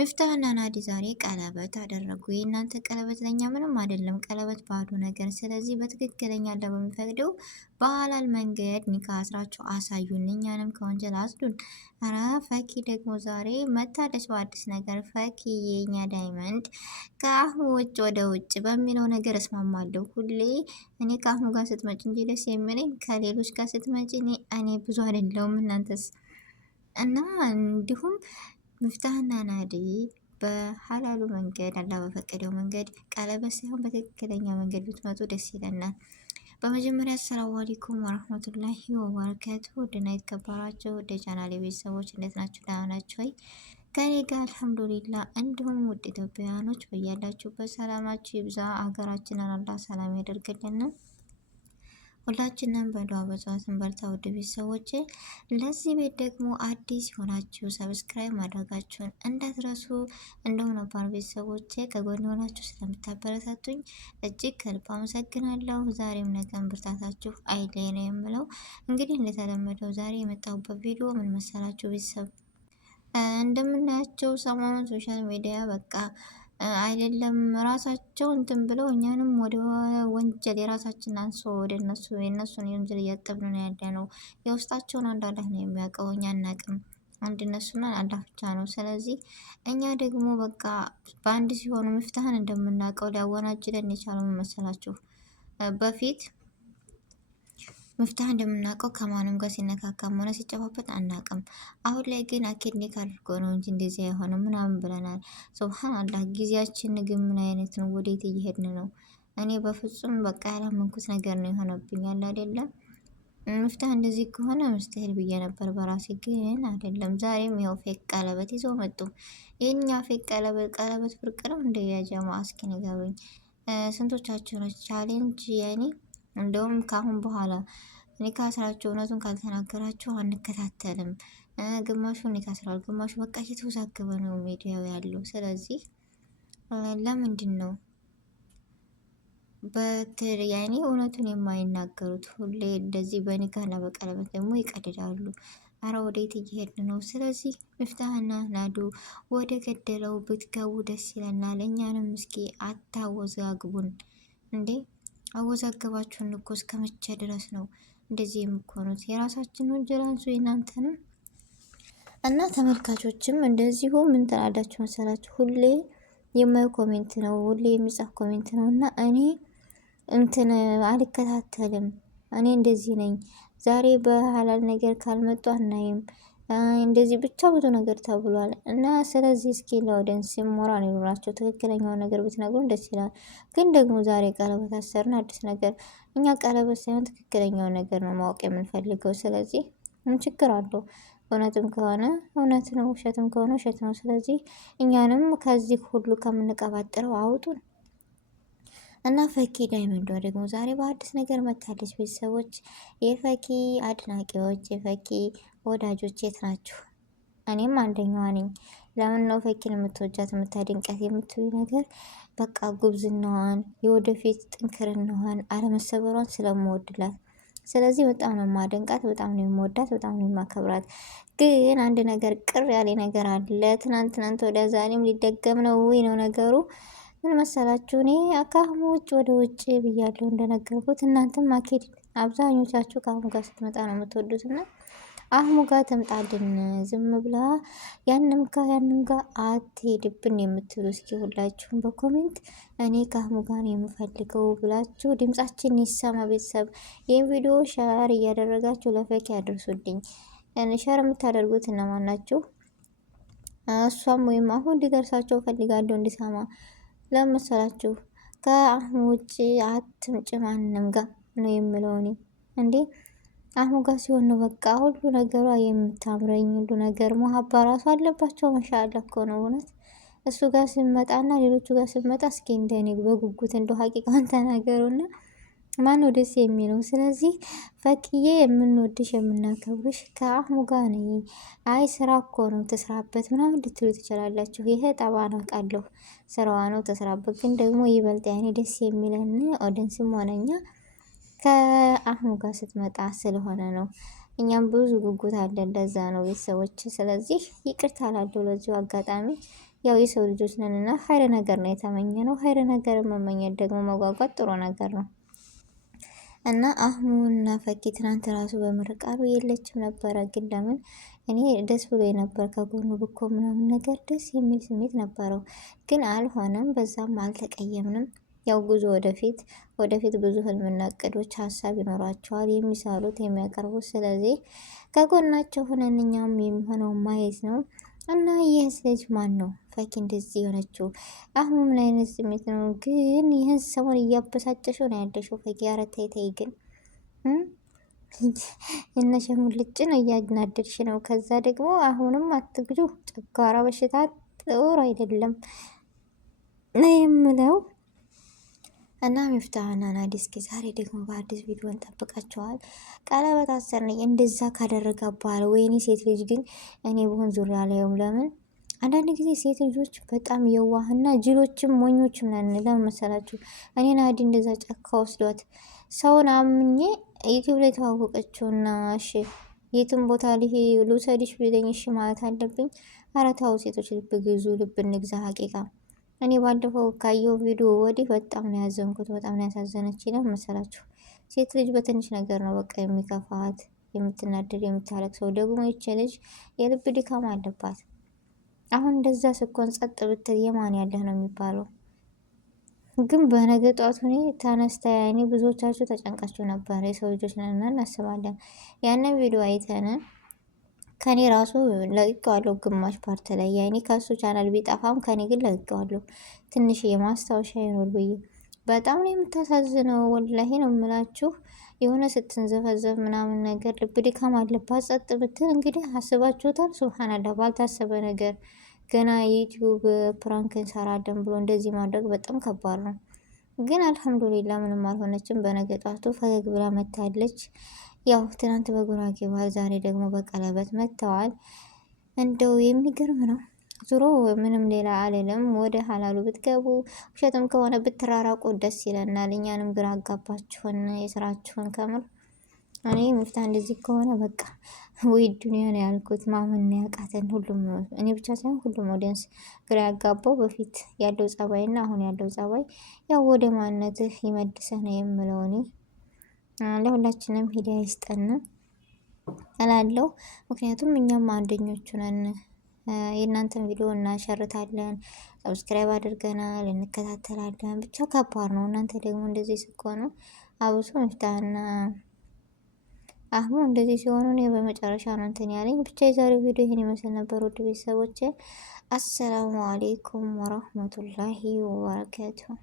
ሚፍታህና ናዲ ዛሬ ቀለበት አደረጉ። የእናንተ ቀለበት ለኛ ምንም አይደለም፣ ቀለበት ባዶ ነገር። ስለዚህ በትክክለኛ አላህ በሚፈቅደው በሐላል መንገድ ኒካ አስራችሁ አሳዩን፣ እኛንም ከወንጀል አጽዱን። አረ ፈኪ ደግሞ ዛሬ መታደች በአዲስ ነገር። ፈኪ የኛ ዳይመንድ ከአህሙ ውጭ ወደ ውጭ በሚለው ነገር እስማማለሁ። ሁሌ እኔ ከአህሙ ጋር ስትመጭ እንጂ ደስ የሚለኝ ከሌሎች ጋር ስትመጭ እኔ ብዙ አይደለውም። እናንተስ? እና እንዲሁም ሚፍታህና ናዲ በሐላሉ መንገድ አላህ በፈቀደው መንገድ ቀለበት ሳይሆን በትክክለኛ መንገድ ብትመጡ ደስ ይለናል። በመጀመሪያ አሰላሙ አለይኩም ወራህመቱላሂ ወበረካቱ። ውድና የተከበራችሁ ወደ ቻናሌ ቤተሰቦች እንዴት ናችሁ? ደህና ናችሁ ወይ? ከኔ ጋር አልሐምዱሊላ። እንዲሁም ውድ ኢትዮጵያውያኖች በያላችሁበት ሰላማችሁ ይብዛ። ሀገራችንን አላህ ሰላም ያደርግልን። ሁላችንም በዱዓ በጸሎት በርታ። ውድ ቤተሰቦቼ ለዚህ ቤት ደግሞ አዲስ የሆናችሁ ሰብስክራይብ ማድረጋችሁን እንዳትረሱ። እንደውም ነባር ቤተሰቦቼ ከጎን የሆናችሁ ስለምታበረታቱኝ እጅግ ከልብ አመሰግናለሁ። ዛሬም ነገም ብርታታችሁ አይለይ ነው የምለው። እንግዲህ እንደተለመደው ዛሬ የመጣሁበት ቪዲዮ ምን መሰላችሁ ቤተሰብ? እንደምናያቸው ሰሞኑን ሶሻል ሚዲያ በቃ አይደለም ራሳቸው እንትን ብለው እኛንም ወደ ወንጀል የራሳችን አንሶ ወደ እነሱ የእነሱን ወንጀል እያጠብን ነው ያለ ነው። የውስጣቸውን አንድ አላህ ነው የሚያውቀው፣ እኛ አናቅም። አንድ እነሱና አላህ ብቻ ነው። ስለዚህ እኛ ደግሞ በቃ በአንድ ሲሆኑ ሚፍታህን እንደምናውቀው ሊያወናጅለን የቻለው መሰላችሁ በፊት ሚፍታህ እንደምናውቀው ከማንም ጋር ሲነካካም ሆነ ሲጨፋበት አናውቅም። አሁን ላይ ግን አኬድ ኒካ አድርጎ ነው እንጂ እንደዚህ አይሆንም ምናምን ብለናል። ሱብሃን አላህ ጊዜያችን ግን ምን አይነት ነው? ወዴት እየሄድን ነው? እኔ በፍጹም በቃ ያላመንኩት ነገር ነው የሆነብኝ። ያለ አይደለም ሚፍታህ እንደዚህ ከሆነ መስተሄል ብዬ ነበር በራሴ፣ ግን አይደለም። ዛሬም ያው ፌክ ቀለበት ይዘው መጡ። የኛ ፌክ ቀለበት ብርቅ ነው እንደ ያጀማ? እስኪ ንገሩኝ። ስንቶቻችሁ ነው ቻሌንጅ ያኔ እንደውም ከአሁን በኋላ ኒካ ስራችሁ እውነቱን ካልተናገራችሁ አንከታተልም። ግማሹ ኒካ ስራል፣ ግማሹ በቃ እየተወዛገበ ነው ሚዲያው ያለው። ስለዚህ ለምንድን ነው ያኔ እውነቱን የማይናገሩት? ሁሌ እንደዚህ በኒካና በቀለበት ደግሞ ይቀድዳሉ። አረ ወዴት እየሄድን ነው? ስለዚህ ሚፍታህና ናዱ ወደ ገደለው ብትገቡ ደስ ይለናል። እኛንም እስኪ አታወዛግቡን እንዴ! አወዛገባችሁን እኮ እስከ መቼ ድረስ ነው እንደዚህ የምኮኑት? የራሳችን ወንጀል አንሱ የእናንተንም። እና ተመልካቾችም እንደዚሁ ምን ተናዳችሁ መሰላችሁ? ሁሌ የማየው ኮሜንት ነው፣ ሁሌ የሚጻፍ ኮሜንት ነው። እና እኔ እንትን አልከታተልም። እኔ እንደዚህ ነኝ። ዛሬ በሐላል ነገር ካልመጡ አናይም እንደዚህ ብቻ ብዙ ነገር ተብሏል። እና ስለዚህ እስኪ ለኦዲየንስ ሞራል ይኖራቸው ትክክለኛውን ነገር ብትነግሩን ደስ ይላል። ግን ደግሞ ዛሬ ቀለበት አሰርን አዲስ ነገር። እኛ ቀለበት ሳይሆን ትክክለኛውን ነገር ነው ማወቅ የምንፈልገው። ስለዚህ ምን ችግር አለው? እውነትም ከሆነ እውነት ነው፣ ውሸትም ከሆነ ውሸት ነው። ስለዚህ እኛንም ከዚህ ሁሉ ከምንቀባጥረው አውጡን። እና ፈኪ ዳይመንዷ ደግሞ ዛሬ በአዲስ ነገር መታለች። ቤተሰቦች፣ የፈኪ አድናቂዎች፣ የፈኪ ወዳጆች የት ናችሁ? እኔም አንደኛዋ ነኝ። ለምን ነው ፈኪን የምትወጃት የምታደንቃት የምትሉ ነገር በቃ ጉብዝናዋን፣ የወደፊት ጥንክርናዋን፣ አለመሰበሯን ስለምወድላት፣ ስለዚህ በጣም ነው ማደንቃት፣ በጣም ነው የምወዳት፣ በጣም ነው የማከብራት። ግን አንድ ነገር ቅር ያለ ነገር አለ። ትናንት ወደ ዛሬም ሊደገም ነው ወይ ነው ነገሩ። ምን መሰላችሁ? እኔ ከአህሙ ውጭ ወደ ውጭ ብያለሁ እንደነገርኩት። እናንተም አኬድ አብዛኞቻችሁ ከአህሙ ጋር ስትመጣ ነው የምትወዱት። እና አህሙ ጋር ተምጣልን ዝም ብላ ያንም ጋር አትሄድብን የምትሉ እስኪ ሁላችሁም በኮሜንት እኔ ከአህሙ ጋር ነው የምፈልገው ብላችሁ ድምጻችን ይሰማ። ቤተሰብ ይህን ቪዲዮ ሸር እያደረጋችሁ ለፈኪ ያደርሱልኝ። ሸር የምታደርጉት እነማን ናችሁ? እሷም ወይም አሁን እንዲደርሳቸው ፈልጋለሁ እንዲሰማ። ለመሰላችሁ ከአህሙ ውጭ አትምጭ ማንም ጋር ነው የምለው እኔ። እንዴ አህሙ ጋር ሲሆን ነው በቃ ሁሉ ነገሯ የምታምረኝ። ሁሉ ነገር መሀባ ራሱ አለባቸው። መሻአላ እኮ ነው እውነት። እሱ ጋር ስመጣና ሌሎቹ ጋር ስመጣ እስኪ እንደኔ በጉጉት እንደው ሀቂቃውን ተናገሩና ማን ነው ደስ የሚለው? ስለዚህ ፈኪዬ የምንወድሽ የምናከብርሽ ከአህሙ ጋር ነኝ። አይ ስራ እኮ ነው ተስራበት ምናምን ልትሉ ትችላላችሁ። ይሄ ጠባና ቃለሁ ስራዋ ነው ተስራበት። ግን ደግሞ ይበልጥ ያኔ ደስ የሚለን ኦዲየንስም ሆነኛ ከአህሙ ጋር ስትመጣ ስለሆነ ነው። እኛም ብዙ ጉጉት አለን፣ ለዛ ነው ቤተሰቦች። ስለዚህ ይቅርታ ላለው ለዚሁ አጋጣሚ ያው የሰው ልጆች ነንና ሀይረ ነገር ነው የተመኘ ነው። ሀይረ ነገር መመኘት ደግሞ መጓጓት ጥሩ ነገር ነው። እና አህሙና ፈኪ ትናንት ራሱ በምርቃሩ የለችም ነበረ። ግን ለምን እኔ ደስ ብሎ ነበር ከጎኑ ብኮ ምናምን ነገር ደስ የሚል ስሜት ነበረው። ግን አልሆነም፣ በዛም አልተቀየምንም። ያው ጉዞ ወደፊት ብዙ ህልምና እቅዶች ሀሳብ ይኖራቸዋል የሚሰሩት የሚያቀርቡት። ስለዚህ ከጎናቸው ሆነን እኛም የሚሆነው ማየት ነው። እና ይህስ ልጅ ማን ነው ፈኪ እንደዚህ የሆነችው? አሁን ምን አይነት ስሜት ነው ግን? ይህን ሰሞን እያበሳጨሽው ነው ያለሽው ፈኪ። ኧረ ተይ ተይ ግን የነሸሙልጭ ነው እያናደድሽ ነው። ከዛ ደግሞ አሁንም አትግዱ፣ ጨጓራ በሽታ ጥሩ አይደለም ነው የምለው። እና ሚፍታህና ናዲ እስኪ ዛሬ ደግሞ በአዲስ ቪዲዮ እንጠብቃቸዋል። ቀለበት አሰርነኝ እንደዛ ካደረጋ በኋላ ወይኔ ሴት ልጅ ግን እኔ ብሆን ዙሪያ ላይም ለምን አንዳንድ ጊዜ ሴት ልጆች በጣም የዋህና ጅሎችም ሞኞችም ነን። ለምን መሰላችሁ? እኔ ናዲ እንደዛ ጫካ ወስዷት ሰውን አምኜ ዩቲዩብ ላይ ተዋወቀችውና እሺ የትም ቦታ ልውሰድሽ ቢለኝ እሺ ማለት አለብኝ? ኧረ ተው ሴቶች፣ ልብ ግዙ፣ ልብ እንግዛ። ሀቂቃ እኔ ባለፈው ካየው ቪዲዮ ወዲህ በጣም ነው ያዘንኩት፣ በጣም ነው ያሳዘነች። ነው መሰላችሁ? ሴት ልጅ በትንሽ ነገር ነው በቃ የሚከፋት፣ የምትናደድ፣ የምታለቅሰው። ደግሞ ይች ልጅ የልብ ድካም አለባት። አሁን እንደዛ ስኮን ጸጥ ብትል የማን ያለህ ነው የሚባለው። ግን በነገ ጧት እኔ ተነስታ ያኔ ብዙዎቻችሁ ተጨንቃችሁ ነበር። የሰው ልጆች ነንና እናስባለን። ያንን ቪዲዮ አይተን ከኔ ራሱ ለቅቄዋለሁ ግማሽ ፓርት ላይ ያኔ ከሱ ቻናል ቢጠፋም ከኔ ግን ለቅቄዋለሁ። ትንሽ የማስታወሻ ይኖር ብዬ በጣም ነው የምታሳዝነው። ወላሂ ነው የምላችሁ። የሆነ ስትንዘፈዘፍ ምናምን ነገር ልብ ድካም አለባት። ጸጥ ብትል እንግዲህ አስባችሁታል። ሱብሃንአላህ ባልታሰበ ነገር ገና የዩቲዩብ ፕራንክ እንሰራለን ብሎ እንደዚህ ማድረግ በጣም ከባድ ነው። ግን አልሐምዱሊላ ምንም አልሆነችም። በነገ ጧቱ ፈገግ ብላ መታለች። ያው ትናንት በጉራጌ ባህል፣ ዛሬ ደግሞ በቀለበት መጥተዋል። እንደው የሚገርም ነው። ዙሮ ምንም ሌላ አልልም። ወደ ሀላሉ ብትገቡ ውሸትም ከሆነ ብትራራቁ ደስ ይለናል። እኛንም ግራ አጋባችሁን የስራችሁን ከምር። እኔ ሚፍታ እንደዚህ ከሆነ በቃ ወይ ዱኒያ ነው ያልኩት። ማመን ያቃተን ሁሉም፣ እኔ ብቻ ሳይሆን ሁሉም ኦዲየንስ ግራ ያጋባው በፊት ያለው ጸባይ እና አሁን ያለው ጸባይ። ያው ወደ ማንነትህ ይመልሰህ ነው የምለው እኔ። ለሁላችንም ሂዳያ ይስጠን እላለሁ። ምክንያቱም እኛም አንደኞቹ ነን። የእናንተን ቪዲዮ እናሸርታለን፣ ሰብስክራይብ አድርገናል፣ እንከታተላለን። ብቻ ከባድ ነው። እናንተ ደግሞ እንደዚህ ስትሆኑ አብሶ ሚፍታህና አህሙ እንደዚህ ሲሆኑ እኔ በመጨረሻ ነው እንትን ያለኝ። ብቻ የዛሬው ቪዲዮ ይሄን ይመስል ነበር። ውድ ቤተሰቦቼ አሰላሙ አሌይኩም ወራህመቱላሂ ወበረካቱሁ።